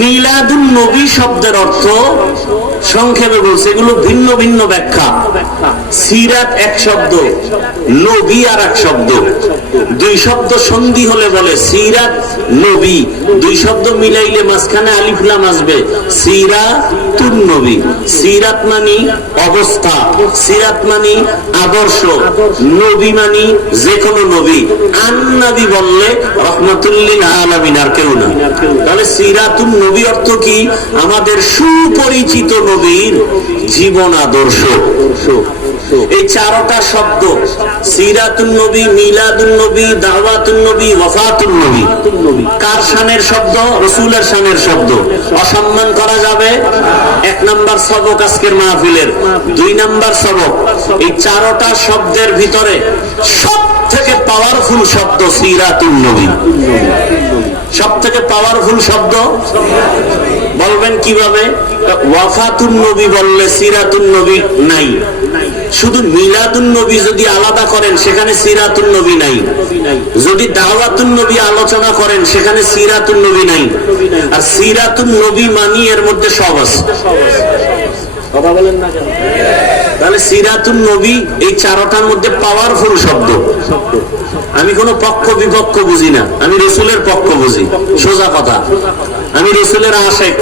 মিলাদুন নবী শব্দের অর্থ সংক্ষেপে বলছে, এগুলো ভিন্ন ভিন্ন ব্যাখ্যা। সিরাত এক শব্দ, নবী আর এক শব্দ। দুই শব্দ সন্ধি হলে বলে সিরাত নবী, দুই শব্দ মিলাইলে মাঝখানে আলিফ লাম আসবে, সিরাতুন নবী। সিরাত মানি অবস্থা, সিরাত মানি আদর্শ, নবী মানি যে কোনো নবী। আন নবী বললে রহমাতুল্লিল আলামিন আর কেউ না। তাহলে সিরাতুন নবী অর্থ কি? আমাদের সুপরিচিত নবীর জীবন আদর্শ। এই চারটা শব্দ সিরাতুন নবী, মিলাদুন নবী, দাওয়াতুন নবী, ওয়াফাতুন নবী কার শানের শব্দ? রাসূলের শানের শব্দ। অসম্মান করা যাবে? এক নাম্বার সবক আজকের মাহফিলের। দুই নাম্বার সবক, এই চারটা শব্দের ভিতরে সব থেকে পাওয়ারফুল শব্দ সিরাতুন নবী। সব থেকে পাওয়ারফুল শব্দ বলবেন কিভাবে? ওয়াফাতুন নবী বললে সিরাতুন নবী নাই। শুধু মিলাদুন নবী যদি আলাদা করেন সেখানে সিরাতুন নবী নাই। যদি দাওয়াতুন নবী আলোচনা করেন সেখানে সিরাতুন নবী নাই। আর সিরাতুন নবী মানি এর মধ্যে সব আছে। কথা বলেন না কেন? তাহলে সিরাতুন নবী এই চারটার মধ্যে পাওয়ারফুল শব্দ। আমি কোনো পক্ষ বিপক্ষ বুঝি না, আমি রসুলের পক্ষ বুঝি। সোজা কথা, আমি রসুলের আশেক,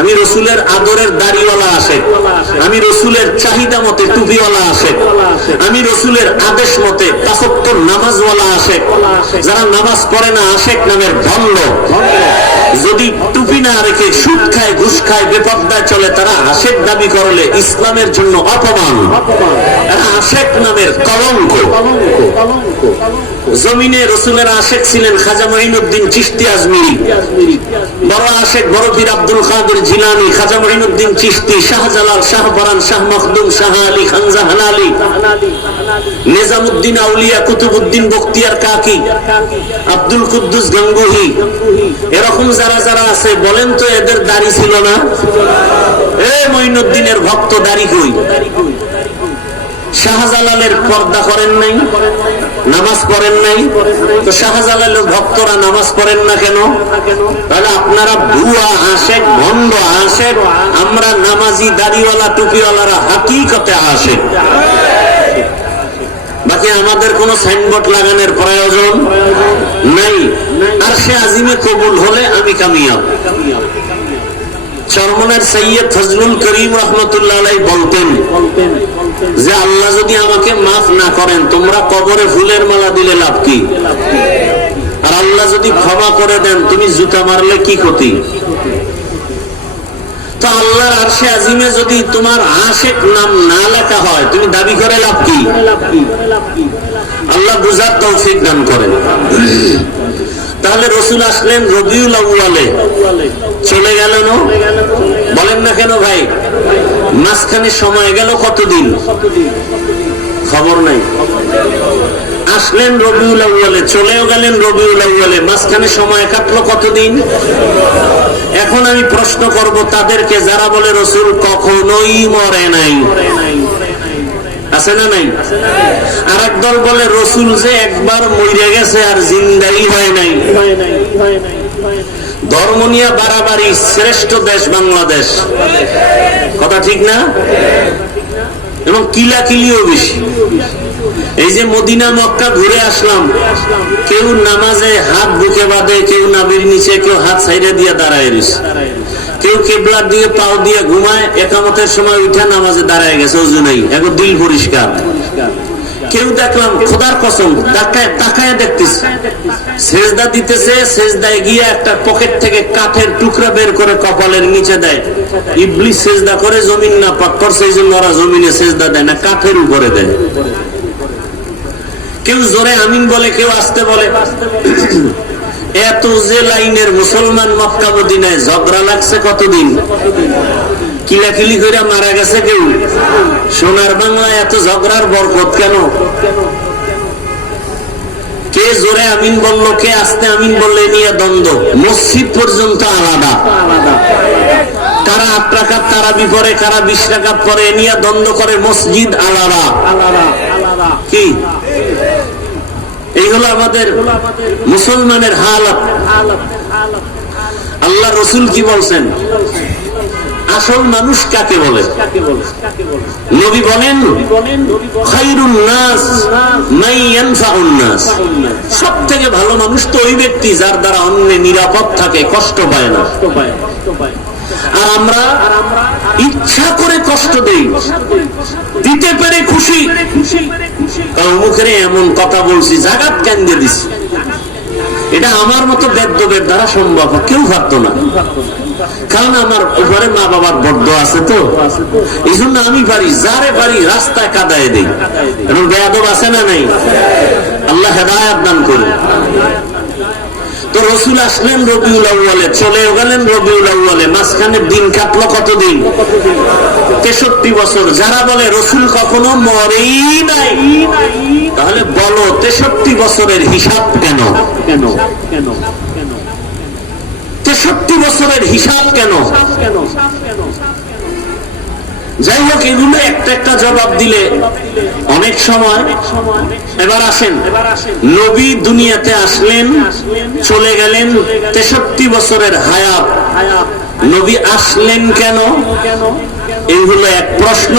আমি রসুলের আদরের দাড়িওয়ালা আশেক, আমি রসুলের চাহিদা মতে টুপিওয়ালা আশেক, আমি রসুলের আদেশ মতে পাঁচ ওয়াক্ত নামাজওয়ালা আশেক। যারা নামাজ পড়ে না আশেক নামের ভণ্ড। যদি টুপি না রেখে সুদ খায়, ঘুষ খায়, বেপর্দায় চলে, তারা আশেক দাবি করলে ইসলামের জন্য অপমান। এরা আশেক নামের কলঙ্ক। জমিনে রসুলের আশেক ছিলেন খাজা মঈনুদ্দিন চিশতি আজমিরি, বড় আশেক বড় পীর আব্দুল কাদের জিলানী, খাজা মঈনুদ্দিন চিশতি, শাহজালাল, শাহপরান, শাহ মখদুম, শাহ আলী, খান জাহানালী, নিজামুদ্দিন আউলিয়া, কুতুবুদ্দিন বখতিয়ার কাকি, আব্দুল কুদ্দুস গাঙ্গুহি। এরকম যারা যারা আছে বলেন তো এদের দাড়ি ছিল না? এ মঈনুদ্দিনের ভক্ত দাড়ি কই? শাহজালালের পর্দা করেন নাই, নামাজ পড়েন নাই, তো শাহজালালের ভক্তরা নামাজ পড়েন না কেন? তাহলে আপনারা ভুয়া আশেক, ভণ্ড আশেক, আমরা নামাজি দাড়িওয়ালা টুপিওয়ালারা হাকিকতে আশেক। বাকি আমাদের কোন সাইনবোর্ড লাগানোর প্রয়োজন নাই। আর সে আজিমে কবুল হলে আমি কামিয়াব। চরমনের সৈয়দ ফজলুল করিম রহমতুল্লাহ আলাইহি বলতেন যে আল্লাহ যদি আমাকে মাফ না করেন, তোমরা কবরে ফুলের মালা দিলে লাভ কি? আর আল্লাহ যদি ক্ষমা করে দেন, তুমি জুতা মারলে কি ক্ষতি? তো আল্লাহর আরশে আজিমে যদি তোমার আশেক নাম না লেখা হয়, তুমি দাবি করে লাভ কি? আল্লাহ বুঝার তৌফিক দান করেন। তাহলে রসুল আসলেন রবিউল আউয়ালে, চলে গেল না? বলেন না কেন ভাই? মাঝখানে সময় গেল কতদিন খবর নাই। আসলেন রবিউল আউয়ালে, চলেও গেলেন রবিউল আউয়ালে, মাঝখানে সময় কাটলো কতদিন? এখন আমি প্রশ্ন করব তাদেরকে যারা বলে রসুল কখনোই মরে নাই, আছে না নাই? আর এক দল বলে রসুল যে একবার মরে গেছে আর জিন্দাই হয় নাই। ধর্ম নিয়ে বাড়াবাড়ি, শ্রেষ্ঠ দেশ বাংলাদেশ, কথা ঠিক না? এবং কিলাকিলিও বেশি। এই যে মদিনা মক্কা ঘুরে আসলাম, কেউ নামাজে হাত বুকে বাঁধে, কেউ নাভির নিচে, কেউ হাত সাইডে দিয়ে দাঁড়ায় রয়েছে, কেউ কেবলার দিকে পাও দিয়ে ঘুমায়, একামতের সময় উঠে নামাজে দাঁড়ায় গেছে, ওযু নাই, এখন দিল পরিষ্কার। কেউ দেখলাম খোদার কসম তাকায় দেখতেছে, সেজদা দিতেছে, সেজদায় গিয়ে একটা পকেট থেকে কাঠের টুকরা বের করে কপালের নিচে দেয়। ইবলিস সেজদা করে জমিন না পাক করছে, এই জন্য ওরা জমিনে সেজদা দেয় না, কাঠের উপরে দেয়। কেউ জোরে আমিন বলে, কেউ আস্তে বলে। এত যে লাইনের মুসলমান মক্কা মদিনায় ঝগড়া লাগছে কতদিন, কিলাকিলি করে মারা গেছে কেউ। সোনার বাংলায় এত ঝগড়ার বরকত কেন? কে জোরে আমিন বললো, কে আস্তে আমিন বললে নিয়ে দ্বন্দ্ব। মসজিদ পর্যন্ত আলাদা, কারা 8 রাকাত তারাবি পড়ে, কারা 20 রাকাত পড়ে, নিয়ে দ্বন্দ্ব করে। মসজিদ আলাদা। কি এই হলো আমাদের মুসলমানের হালত। আল্লাহ রসুল কি বলছেন? আসল মানুষ কাকে বলে? নবী বলেন খায়রুন নাস মান ইয়ানফাউন নাস, সবথেকে ভালো মানুষ তো ওই ব্যক্তি যার দ্বারা অন্য নিরাপদ থাকে, কষ্ট পায় না। আর আমরা ইচ্ছা করে কষ্ট দেই, দিতে পেরে খুশি, কারণ মুখে এমন কথা বলছি জাগাত কেন্দ্রে দিছি, এটা আমার মতো বেদ্যবের দ্বারা সম্ভব, কেউ ভাবতো না। কারণ আমার উপরে মা বাবার বদ্ধ আছে, তো এই জন্য আমি পারি, যারে পারি রাস্তায় কাদায় দিই। এবং বেয়াদব আছে না নাই? আল্লাহ হেদায়েত দান করুন। তো রসুল আসলেন রবিউল আউয়ালে, চলে গেলেন রবিউল আউয়ালে, মাঝখানে দিন কাটলো কতদিন? 63 বছর। যারা বলে রসুল কখনো মরেই নাই, তাহলে বলো 63 বছরের হিসাব কেন? 63 বছরের হিসাব কেন? যাই হোক, এগুলো একটা একটা জবাব দিলে অনেক সময়। এবার আসেন, নবী দুনিয়াতে আসলেন, চলে গেলেন, 63 বছরের হায়াত। নবী আসলেন কেন? এই হলো এক প্রশ্ন।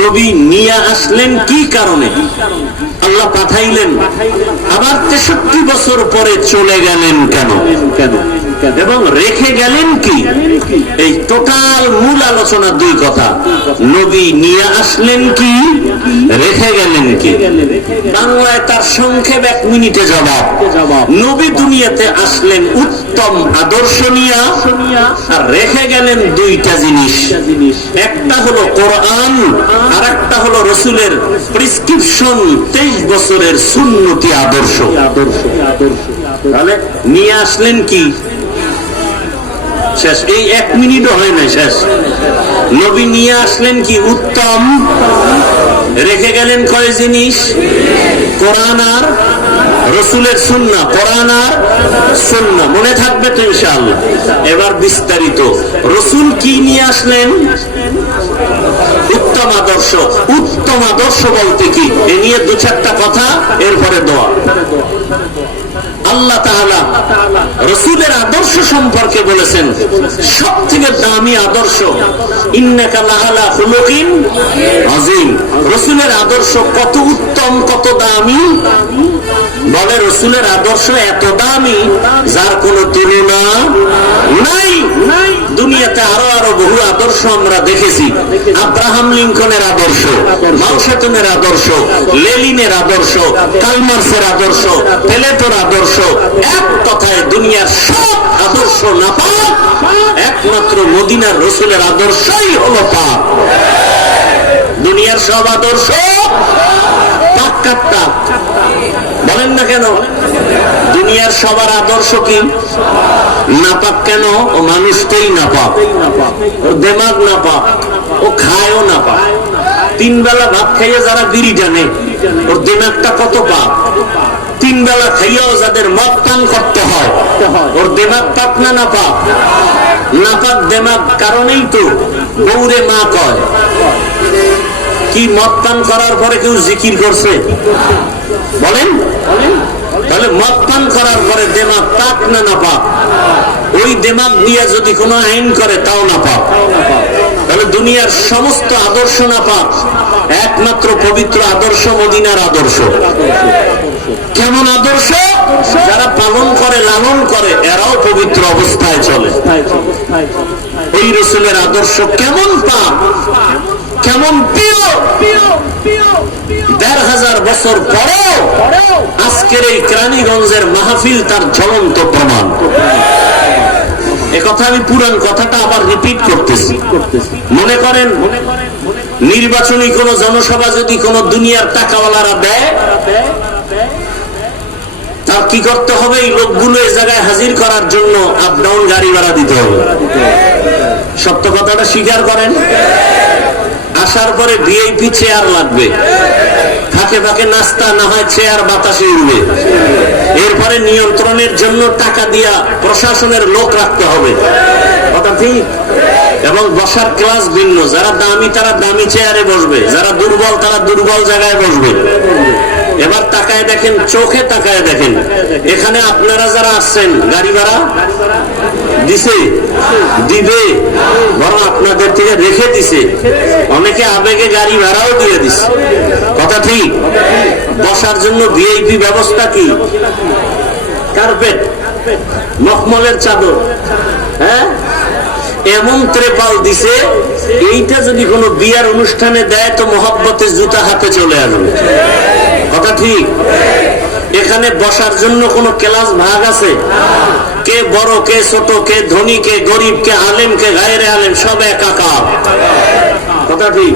নবী নিয়ে আসলেন কি কারণে? আল্লাহ পাঠাইলেন, আবার 63 বছর পরে চলে গেলেন কেন? এবং রেখে গেলেন কি? এই টোটাল মূল আলোচনা দুই কথা, নবী নিয়ে আসলেন কি, রেখে গেলেন কি। বাংলায় তার সংক্ষেপ 1 মিনিটে জবাব। নবী দুনিয়াতে আসলেন উত্তম আদর্শ নিয়ে, আর রেখে গেলেন দুইটা জিনিস, একটা হলো কোরআন, আর একটা হলো রসুলের প্রেসক্রিপশন 23 বছরের সুন্নতি আদর্শ। তাহলে নিয়ে আসলেন কি? শেষ। এই 1 মিনিটও হয় না, শেষ। নবী নিয়ে আসলেন কি? উত্তম। রেখে গেলেন কয় জিনিস? কোরআন আর রসুলের সুন্নাহ। কোরআন আর সুন্নাহ মনে থাকবে তো ইনশাআল্লাহ। এবার বিস্তারিত, রসুল কি নিয়ে আসলেন? উত্তম আদর্শ। উত্তম আদর্শ বলতে কি? এ নিয়ে 2-4টা কথা, এরপরে দোয়া। আল্লাহ তাআলা রাসূলের আদর্শ সম্পর্কে বলেছেন সবথেকে দামি আদর্শ, ইন্নাকা লাআলা খুলুকিন আযীম। রাসূলের আদর্শ কত উত্তম, কত দামি। বলে রাসূলের আদর্শ এত দামি যার কোনো তুলনা নাই। দুনিয়াতে আরো আরো বহু আদর্শ আমরা দেখেছি। আব্রাহাম লিঙ্কনের আদর্শ, মাও সেতুনের আদর্শ, লেনিনের আদর্শ, কার্ল মার্ক্সের আদর্শ, প্লেটোর আদর্শ। এক কথায় দুনিয়ার সব আদর্শ নাপাক, একমাত্র মদিনার রাসূলের আদর্শই হলো পাক। দুনিয়ার সব আদর্শ পাক কাট্টা। বলেন না কেন? দুনিয়ার সবার আদর্শ কি নাপাক? কেন? ও মানুষটাই নাপাক, ওর দেমাগ নাপাক, ও খায়ও নাপাক। 3 বেলা ভাত খাইয়ে যারা বিড়ি টানে, ওর দেমাগটা কত পাক। 3 বেলা খাইয়াও যাদের মদ পান করতে হয়, ওর দেমাগ পাক না নাপাক? নাপাক দেমাগ কারণেই তো বউরে মা কয়। কি মদ পান করার পরে কেউ জিকির করছে? বলেন। তাহলে মদ পান করার পরে দেমাগ পাক না নাপাক? ওই দেমাগ দিয়ে যদি কোনো আইন করে তাও নাপাক। তাহলে দুনিয়ার সমস্ত আদর্শ নাপাক, একমাত্র পবিত্র আদর্শ মদিনার আদর্শ। কেমন আদর্শ? যারা পালন করে, লালন করে, এরাও পবিত্র অবস্থায় চলে। ওই রাসূলের আদর্শ কেমন পাক, কেমন প্রিয়। ১৫০০ বছর পরেও আজকের এই কেরানীগঞ্জের মাহফিল তার জ্বলন্ত প্রমাণ। একথা আমি পুরান কথাটা আবার রিপিট করতেছি। মনে করেন নির্বাচনী কোন জনসভা যদি কোন দুনিয়ার টাকাওয়ালারা দেয়, তার কি করতে হবে? এই লোকগুলো এই জায়গায় হাজির করার জন্য আপ ডাউন গাড়ি ভাড়া দিতে হবে। সত্য কথাটা স্বীকার করেন। আসার পরে ভিআইপি চেয়ার লাগবে, ফাঁকে ফাঁকে নাস্তা, না হয় চেয়ার বাতাসে উড়বে। এরপরে নিয়ন্ত্রণের জন্য টাকা দিয়া প্রশাসনের লোক রাখতে হবে, কথা ঠিক? এবং বসার ক্লাস ভিন্ন। যারা দামি তারা দামি চেয়ারে বসবে, যারা দুর্বল তারা দুর্বল জায়গায় বসবে। এবার তাকায় দেখেন, চোখে তাকায় দেখেন, এখানে আপনারা যারা আসছেন গাড়ি ভাড়া দিছে, দিবে, বরং আপনাদের থেকে রেখে দিছে, অনেকে আবেগে গাড়ি ভাড়াও দিয়ে দিছে। কথা ঠিক? বসার জন্য ভিআইপি ব্যবস্থা কি? কার্পেট, মখমলের চাদর, হ্যাঁ, এমন ত্রেপাল দিছে, এইটা যদি কোনো বিয়ার অনুষ্ঠানে দেয় তো মহব্বতে জুতা হাতে চলে আসবে। কথা ঠিক? এখানে বসার জন্য কোনো ক্লাস ভাগ আছে? কে বড়, কে ছোট, কে ধনী, কে গরিব, কে আলেম, কে গায়রে আলেম, সব একাকার। কথা ঠিক?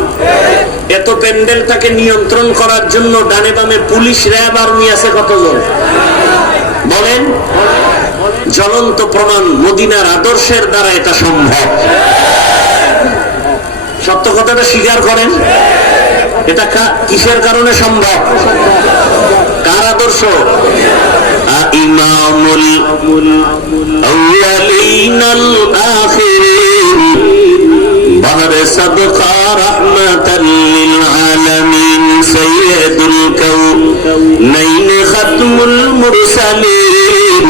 এত প্যান্ডেলটাকে নিয়ন্ত্রণ করার জন্য ডানে বামে পুলিশ, র্যাব, আর্মি আছে কতজন বলেন? জ্বলন্ত প্রমাণ, মদিনার আদর্শের দ্বারা এটা সম্ভব। সত্য কথাটা স্বীকার করেন। এটা কিসের কারণে সম্ভব? কার আদর্শ? ইমামুল আউয়ালিনাল আখিরিন বাহরে সাদকা রাহমাতাল লিল আলামিন সাইয়্যিদুল কাউনাইন খাতমুল মুরসালিন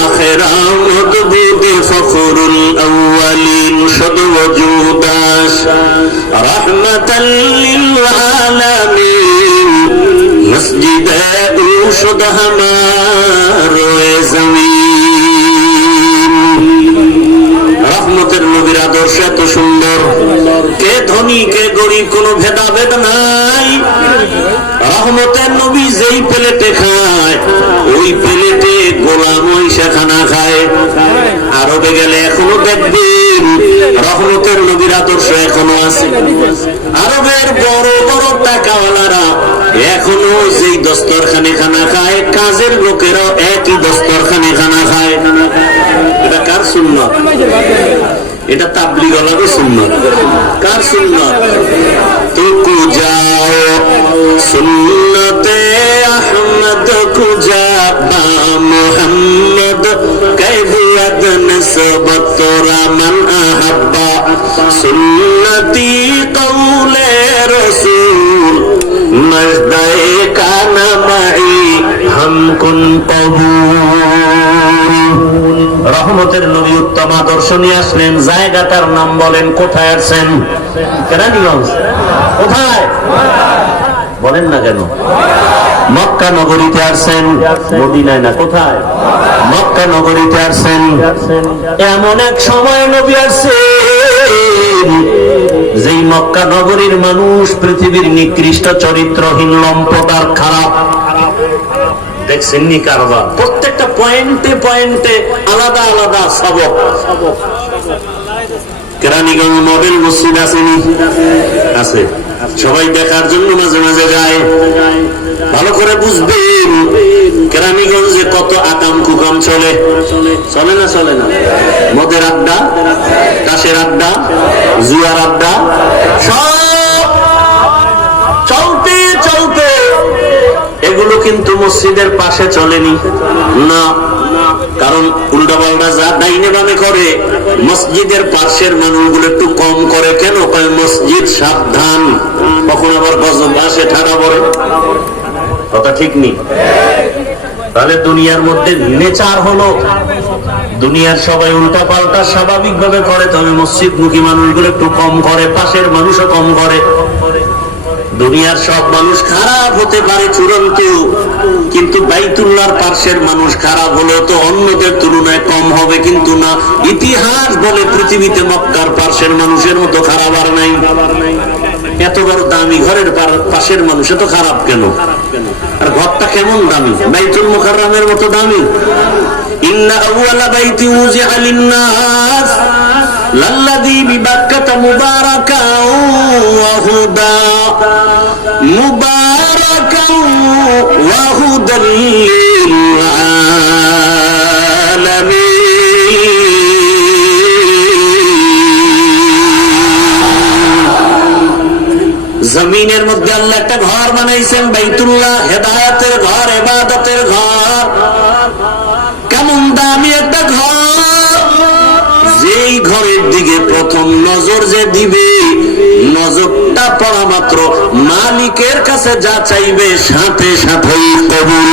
আখির আমদ বিদি ফখরুল আউয়ালিন শুদ ওজুদাস রাহমাতাল লিল আলামিন মসজিদে শুদ হামারে জমিন। রহমতের নবীর আদর্শ এত সুন্দর, কে ধনী কে গরিব কোনো ভেদাভেদ নাই। রহমতের নবী যেই প্লেটে খায় ওই প্লেটে গোলাম মহিষা খানা খায়। আরবে গেলে এখনো দেখবেন রহমতের নবীর আদর্শ এখনো আছে। আরবের বড় বড় টাকাওয়ালারা এখনো যেই দস্তরখানে খানা খায়, কাজের লোকেরাও একই দস্তরখানে খানা খায়। এটা কার সুন্নাত? এটা তাবলীগ ওয়ালাদের সুন্নাত। কার সুন্নাত? তো কুজাও সুন্নতে আহমদ কুজা বা মুহাম্মদ কাইফিয়াত নিসবত তোরা মান আহাব্বা সুন্নতি কওলে রাসূল মজদায়ে কানা মাই হাম কুন কবুল। রহমতের নবী উত্তম আদর্শ নিয়ে আসলেন। জায়গাটার নাম বলেন, কোথায় আসছেন? কেরানীগঞ্জ। কোথায় বলেন না কেন? মক্কা নগরীতে আসছেন, মদিনায় না। কোথায়? মক্কা নগরীতে আসছেন। এমন এক সময় নবী আসছেন যেই মক্কা নগরীর মানুষ পৃথিবীর নিকৃষ্ট চরিত্রহীন, লম্পট আর খারাপ। দেখছেন নি কারবার? প্রত্যেকটা পয়েন্টে পয়েন্টে আলাদা আলাদা সবক। কেরানীগঞ্জ মডেল মসজিদ আসেনি? আছে। সবাই দেখার জন্য মাঝে মাঝে যায়। ভালো করে বুঝবেন কেরানীগঞ্জে কত আকাম কুকাম চলে। চলে না? চলে না? মদের আড্ডা, তাসের আড্ডা, জুয়ার আড্ডা, সব চলতে চলতে এগুলো কিন্তু মসজিদের পাশে চলেনি না। কারণ উল্টাপাল্টা যা ডাইনে বামে করে মসজিদের পাশের মানুষগুলো একটু কম করে। কেন? মসজিদ সাবধান, কখন আবার গজব আসে, ঠাড়া পড়ে। কথা ঠিক নেই? তাহলে দুনিয়ার মধ্যে নেচার হলো দুনিয়ার সবাই উল্টা পাল্টা স্বাভাবিক ভাবে করে, তবে মসজিদ মুখী মানুষগুলো একটু কম করে, পাশের মানুষও কম করে। দুনিয়ার সব মানুষ খারাপ হতে পারে চূড়ান্ত, কিন্তু বাইতুল্লাহর পাশের মানুষ খারাপ হলেও তো অন্যদের তুলনায় কম হবে। কিন্তু না, ইতিহাস বলে পৃথিবীতে মক্কার পাশের মানুষের মতো খারাপ আর নাই। এত বড় দামি ঘরের পাশের মানুষ এত খারাপ কেন? আর ঘরটা কেমন দামি? বাইতুল মুকাররমের মতো দামি। ইন্না আউয়ালা বাইতি উযিআ লিন-নাস লাল্লাযী বিবাক্কাতা মুবারাকাও ওয়া হুদা মুবারাকাও ওয়া হুদাল লিল আলামিন। জমিনের মধ্যে আল্লাহ একটা ঘর বানাইছেন, বাইতুল্লাহ, হেদায়েতের ঘর, ইবাদতের ঘর। কেমন দামি একটা ঘর! যে এই ঘরের দিকে প্রথম নজর যে দিবে, নজরটা পড়া মাত্র মালিকের কাছে যা চাইবে সাথে সাথেই কবুল।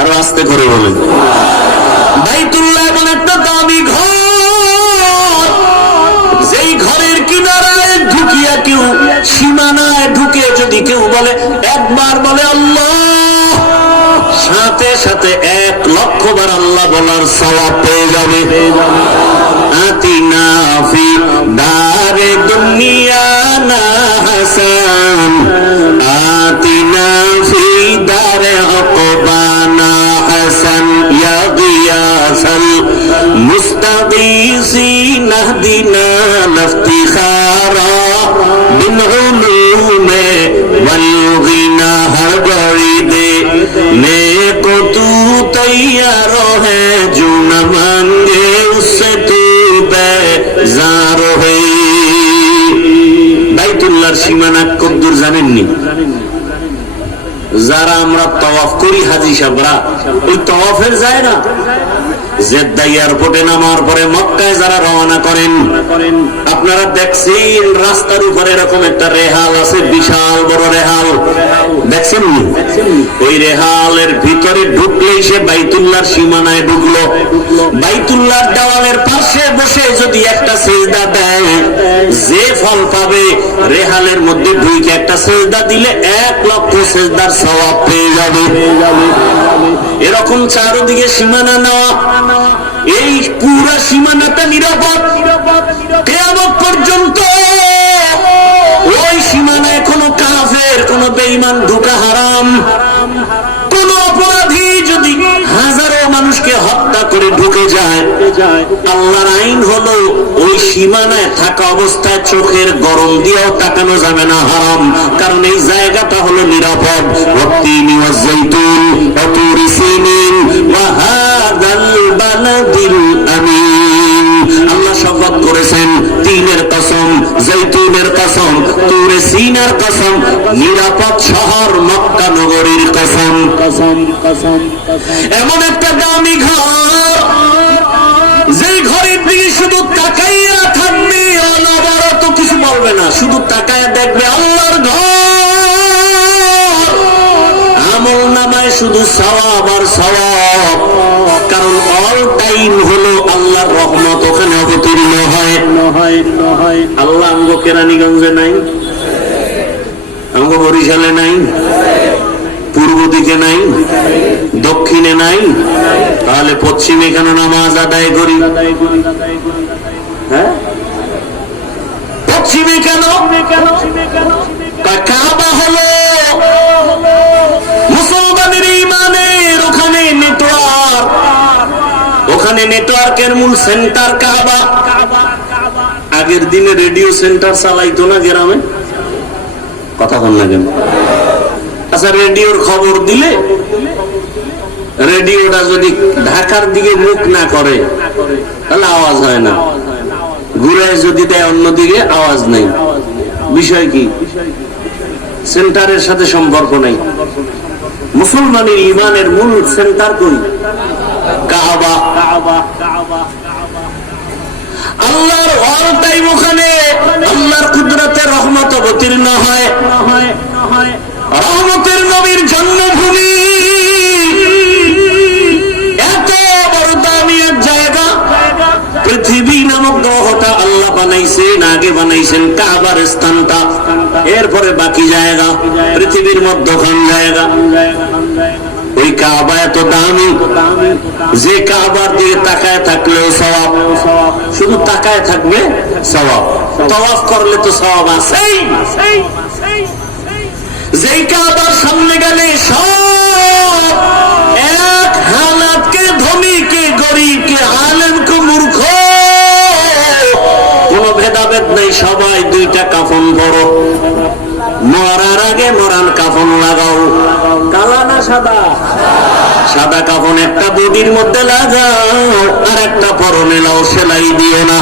আরো আস্তে করে বলেন। বাইতুল্লাহ এমন একটা দামি ঘর, যেই ঘরের কিনারায় ঢুকিয়া কেউ, সীমানায় ঢুকে যদি কেউ বলে, একবার বলে আল্লাহ, সাথে সাথে 1,00,000 বার আল্লাহ বলার সওয়াব পেয়ে যাবে। আতিনা ফি দারে দুনিয়া না হাসান, আতিনা ফি দারে উকবানা হাসান, ইয়া গিয়াসাল মুস্তাগীসিন আহদিনা লিফতিখারা বিন উলুমে ওয়াল গিনা। হর গড়ি দে नेको तू तैयार है, जो न मांगे उससे तू बेजार है। বাইতুল্লাহর সীমানা কদ্দুর জানেননি? যারা আমরা তাওয়াফ করি হাজী সাহেবরা, ওই তাওয়াফের জায়গা জেদ্দা এয়ারপোর্টে নামার পরে মক্কায় যারা রওনা করেন, আপনারা দেখছেন রাস্তার উপরে এরকম একটা রেহাল আছে, বিশাল বড় রেহাল, দেখছেন? ওই রেহালের ভিতরে ঢুকলেই সে বাইতুল্লাহর সীমানায় ঢুকলো। বাইতুল্লাহর দেওয়ালের পাশে বসে যদি একটা সিজদা দেয়, যে ফল পাবে, রেহালের মধ্যে ঢুকে একটা সিজদা দিলে 1,00,000 সিজদার সওয়াব পেয়ে যাবে। এরকম চারদিকে সীমানা নেওয়া, এই পুরা সীমানাটা নিরাপদ কিয়ামত পর্যন্ত। ওই সীমানায় কোনো কাফের, কোনো বেঈমান ঢোকা হারাম। কোন অপরাধী যদি হাজারো মানুষকে হত্যা করে ঢুকে যায়, আল্লাহর আইন হলো ওই সীমানায় থাকা অবস্থায় চোখের গরম দিয়েও তাকানো যাবে না, হারাম। কারণ এই জায়গাটা হলো নিরাপদ। ওয়াত্তিনি ওয়াজ্জাইতুন ওয়া তুরি সিনিন ওয়া হাযাল বালাদিল আমিন। আল্লাহ শপথ করেছেন তিনের কসম, জৈতুনের কসম, তুরে সিনার কসম, নিরাপদ শহর মক্কা নগরীর কসম। এমন একটা দামি ঘর, যে ঘরের দিকে শুধু তাকাইয়া থাকবে, অনবরত কিছু বলবে না, শুধু তাকাইয়া দেখবে আল্লাহর ঘর। আমল নামায় শুধু সওয়াব আর সওয়াব, কারণ অল টাইম হলো আল্লাহর রহমত ওখানে অবতীর্ণ হয়। আল্লাহ আমগো কেরানীগঞ্জে নাই, আমগো বরিশালে নাই, পূর্ব দিকে নাই, দক্ষিণে নাই, তাহলে পশ্চিমে কেন নামাজ আদায় করি? হ্যাঁ, পশ্চিমে কেন? কাবা হলো মুসলমানের ঈমানের, ওখানে নেটওয়ার্ক, ওখানে নেটওয়ার্কের মূল সেন্টার কাবা। আগের দিনে রেডিও সেন্টার চালাইতো না গ্রামে, কথা বল না কেন? আচ্ছা, রেডিওর খবর দিলে রেডিওটা যদি ঢাকার দিকে মুখ না করে তাহলে আওয়াজ হয় না, ঘুরে যদি দেয় অন্যদিকে আওয়াজ নেই। বিষয় কি? সেন্টারের সাথে সম্পর্ক নেই। মুসলমানের ঈমানের মূল সেন্টার কই? কাবা। আল্লাহর অল টাইম ওখানে আল্লাহর কুদরতের রহমত অবতীর্ণ হয়। রহমতের নবীর জন্মভূমি, এত বড় দামি এক জায়গা। পৃথিবী নামক গ্রহটা আল্লাহ বানাইছেন, আগে বানাইছেন কাবার স্থানটা, এরপরে বাকি জায়গা পৃথিবীর মধ্যখান জায়গা। ওই কাবা এত দামি যে কাবার দিকে তাকায় থাকলেও সওয়াব, শুধু তাকায় থাকবে সওয়াব, তাওয়াফ করলে তো সওয়াব আছেই। যেই কাবার সামনে গেলে সব, এক হালাতকে, ধনীকে, গরিবকে, আলেমকে, মূর্খ, কোনো ভেদাভেদ নেই, সবাই দুইটা কাফন পরো। মরার আগে মরান কাফন লাগাও। কালা না সাদা? সাদা কাফন একটা বডির মধ্যে লাগাও, আর একটা পরনে লাও, সেলাই দিও না।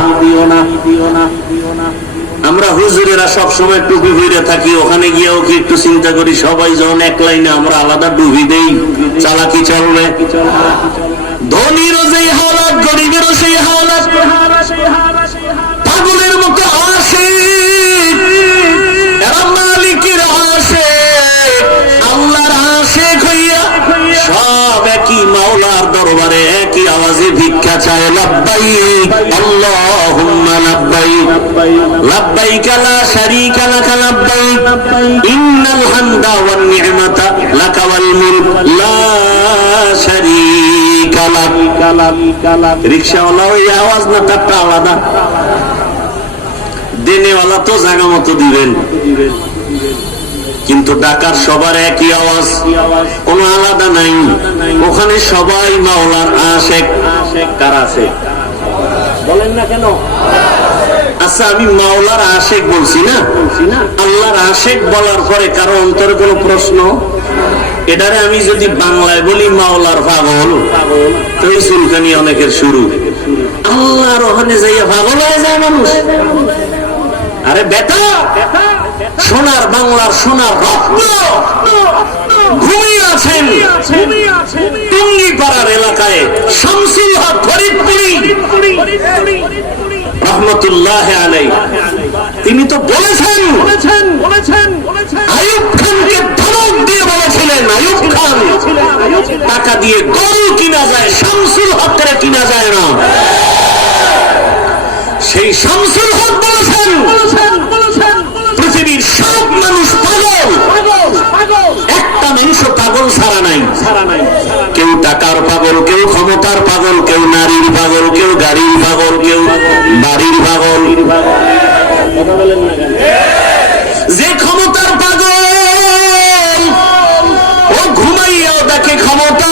আমরা হুজুরেরা সবসময় টুপি ভিড়ে থাকি, ওখানে গিয়েও কি একটু চিন্তা করি, সবাই যখন এক লাইনে আমরা আলাদা ডুবি দেই, চালাকি চলবে। ধনীরও যেই হালাত, গরিবেরও সেই হালাত। টাকা চায়, লাব্বাইক আল্লাহুম্মা লাব্বাইক, লাব্বাইক লা শারীকা লাক লাব্বাইক, ইন্নাল হামদা ওয়ান নি'মাতা লাকা ওয়াল মুলক লা শারীকা লাক। রিকশাওয়ালা ওই আওয়াজ না তারটা আলাদা, দেনেওয়ালা তো জায়গা মতো দিবেন, কিন্তু ডাকার সবার একই আওয়াজ, কোন আলাদা নাই। ওখানে সবাই মাওলার আশেক। কার আশেক বলেন না কেন? আচ্ছা, আমি মাওলার আশেক বলছি না, আল্লাহর আশেক বলার পরে কারো অন্তরে কোনো প্রশ্ন? এটারে আমি যদি বাংলায় বলি মাওলার পাগল, তো এই চুলকানি অনেকের শুরু। আল্লাহর ওখানে যাইয়া পাগল হয়ে যায় মানুষ। আরে বেটা, সোনার বাংলার সোনার রত্ন ঘুমিয়ে আছেন টুঙ্গিপাড়ার এলাকায় শামসুল হক ফরিদপুরি রহমতুল্লাহ আলাইহি, তিনি তো বলেছেন আইয়ুব খানকে ধমক দিয়ে বলেছিলেন, আইয়ুব খান টাকা দিয়ে গরু কিনা যায়, শামসুল হকরে কিনা যায় না। সেই শামসুল হক বলেছেন পৃথিবীর সব মানুষ পাগল, একটা মানুষ পাগল ছাড়া নাই। কেউ টাকার পাগল, কেউ ক্ষমতার পাগল, কেউ নারীর পাগল, কেউ গাড়ির পাগল, কেউ বাড়ির পাগল। যে ক্ষমতার পাগল ও ঘুমাইয়াও দেখে ক্ষমতা,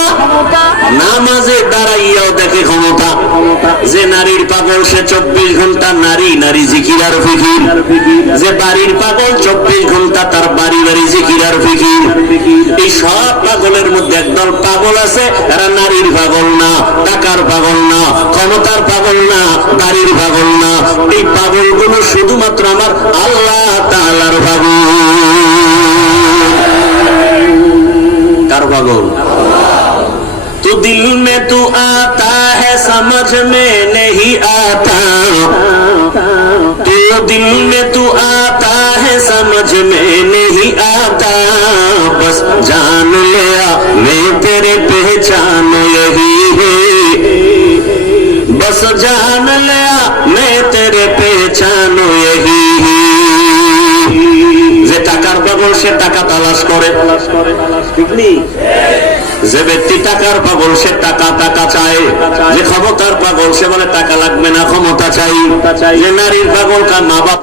নামাজে দাঁড়াইয়াও দেখে ক্ষমতা। যে নারীর পাগল সে 24 ঘন্টা নারী নারী জিকির আর ফিকির। যে বাড়ির পাগল 24 ঘন্টা তার বাড়ি বাড়ি জিকির আর ফিকির। এই সব পাগলের মধ্যে একদল পাগল আছে, এরা নারীর পাগল না, টাকার পাগল না, ক্ষমতার পাগল না, বাড়ির পাগল না। এই পাগলগুলো শুধুমাত্র আমার আল্লাহ তাআলার পাগল। কার পাগল? तू दिल में तू आता है समझ में नहीं आता, तू दिल में तू आता है समझ में नहीं आता, बस जान लिया मैं तेरे पहचान यही है, बस जान लिया मैं तेरे पहचान यही है। যে টাকার পাগল সে টাকা তালাশ করে, ঠিক নেই? যে ব্যক্তি টাকার পাগল সে টাকা টাকা চায়। যে ক্ষমতার পাগল সে বলে টাকা লাগবে না, ক্ষমতা চাই। যে নারীর পাগল কার মা বাপ